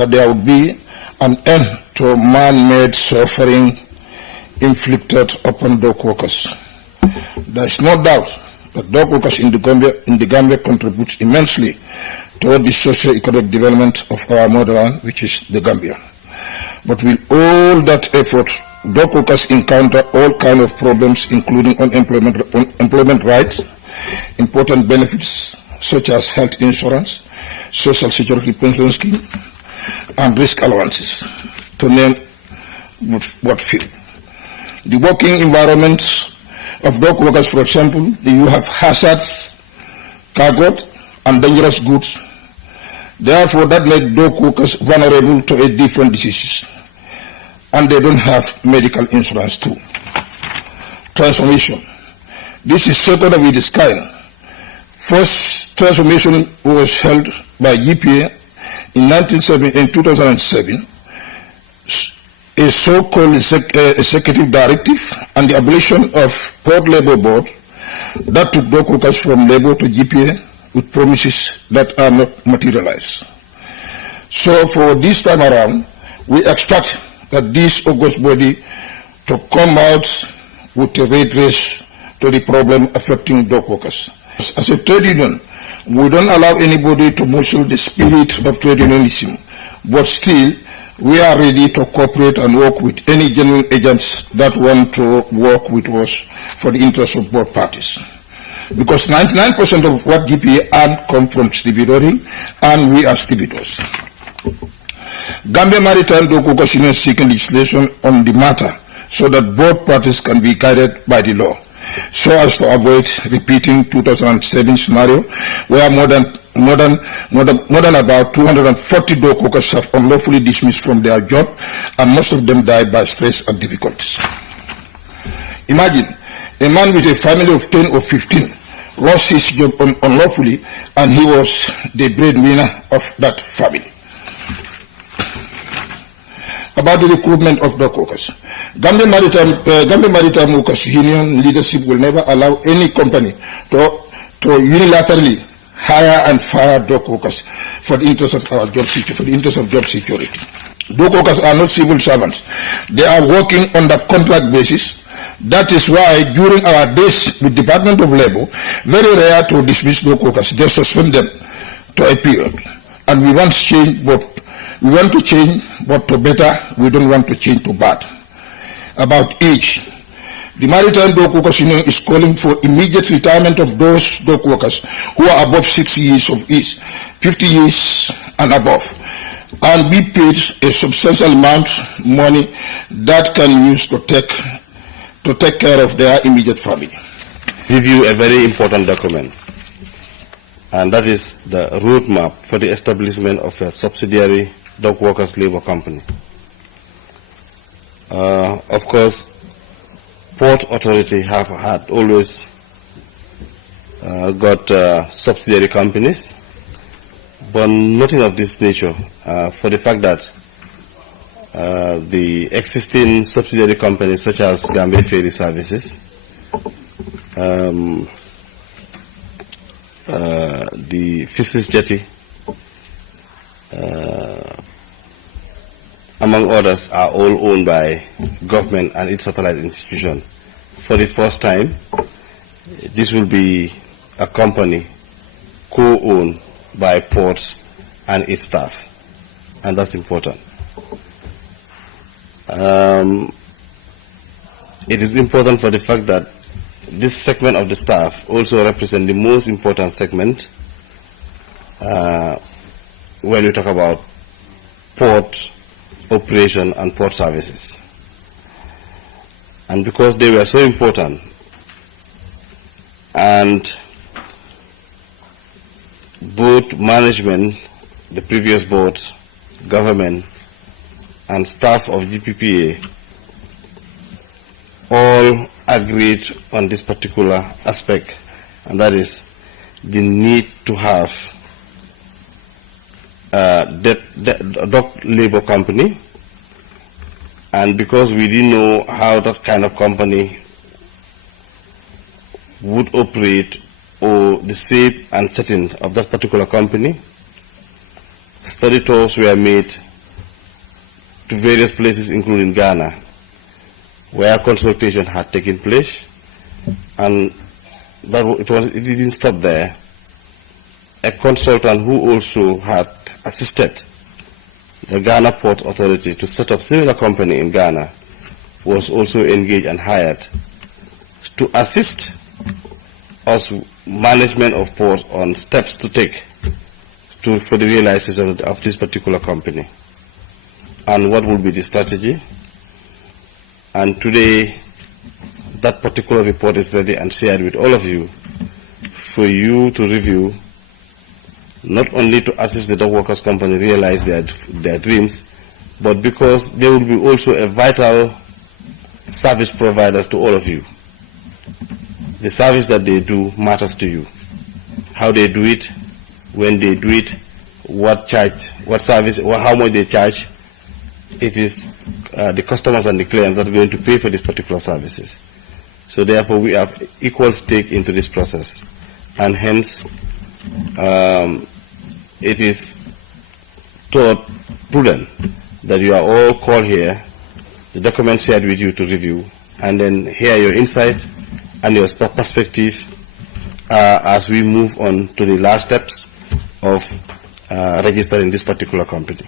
that there would be an end to man-made suffering inflicted upon dock workers. There is no doubt that dock workers in the Gambia contribute immensely toward the socio-economic development of our motherland, which is the Gambia. But with all that effort, dock workers encounter all kinds of problems, including unemployment rights, important benefits such as health insurance, social security pension scheme, and risk allowances, to name what few. The working environment of dock workers, for example, you have hazards, cargo, and dangerous goods. Therefore, that makes dock workers vulnerable to different diseases. And they don't have medical insurance too. Transformation. This is second of its kind. First transformation was held by GPA in 2007, a so-called executive directive and the abolition of Port Labor Board that took dock workers from labor to GPA with promises that are not materialized. So for this time around, we expect that this august body to come out with a redress to the problem affecting dock workers. As a trade union, we don't allow anybody to muzzle the spirit of trade unionism, but still, we are ready to cooperate and work with any genuine agents that want to work with us for the interest of both parties. Because 99% of what GPA earn come from stevedoring, and we are stevedores. Gambia Maritime Dock Workers Union is seeking legislation on the matter so that both parties can be guided by the law, so as to avoid repeating 2007 scenario where more than about 240 dock workers have unlawfully dismissed from their job, and most of them died by stress and difficulties. Imagine a man with a family of 10 or 15 lost his job unlawfully, and he was the breadwinner of that family. About the recruitment of dock workers. Gambia Maritime Workers Union leadership will never allow any company to unilaterally hire and fire dock workers for the interest of our job security, for the interest of job security. Dock workers are not civil servants. They are working on the contract basis. That is why during our days with Department of Labor, very rare to dismiss dock workers. They suspend them to a period. And we want to change, but to better. We don't want to change to bad. About age. The Maritime Dock Workers Union is calling for immediate retirement of those dock workers who are above 60 years of age, 50 years and above, and be paid a substantial amount of money that can use to take care of their immediate family. Review a very important document, and that is the roadmap for the establishment of a subsidiary dock workers labor company. Of course, Port Authority have had always got subsidiary companies, but nothing of this nature, for the fact that the existing subsidiary companies such as Gambia Ferry Services, the Fisheries Jetty, among others, are all owned by government and its satellite institution. For the first time, this will be a company co-owned by ports and its staff, and that's important. It is important for the fact that this segment of the staff also represent the most important segment when we talk about port operation and port services. And because they were so important, and both management, the previous boards, government, and staff of GPPA all agreed on this particular aspect, and that is the need to have a dock labor company. And because we didn't know how that kind of company would operate or the shape and setting of that particular company, study tours were made to various places, including Ghana, where consultation had taken place, and it didn't stop there. A consultant who also had assisted the Ghana Port Authority to set up similar company in Ghana was also engaged and hired to assist us management of port on steps to take for the realization of this particular company and what would be the strategy. And today that particular report is ready and shared with all of you for you to review, not only to assist the dock workers company realize their dreams, but because they will be also a vital service providers to all of you. The service that they do matters to you. How they do it, when they do it, what service, how much they charge. It is the customers and the clients that are going to pay for these particular services. So therefore we have equal stake into this process, and hence it is thought prudent that you are all called here, the documents shared with you to review, and then hear your insights and your perspective as we move on to the last steps of registering this particular company.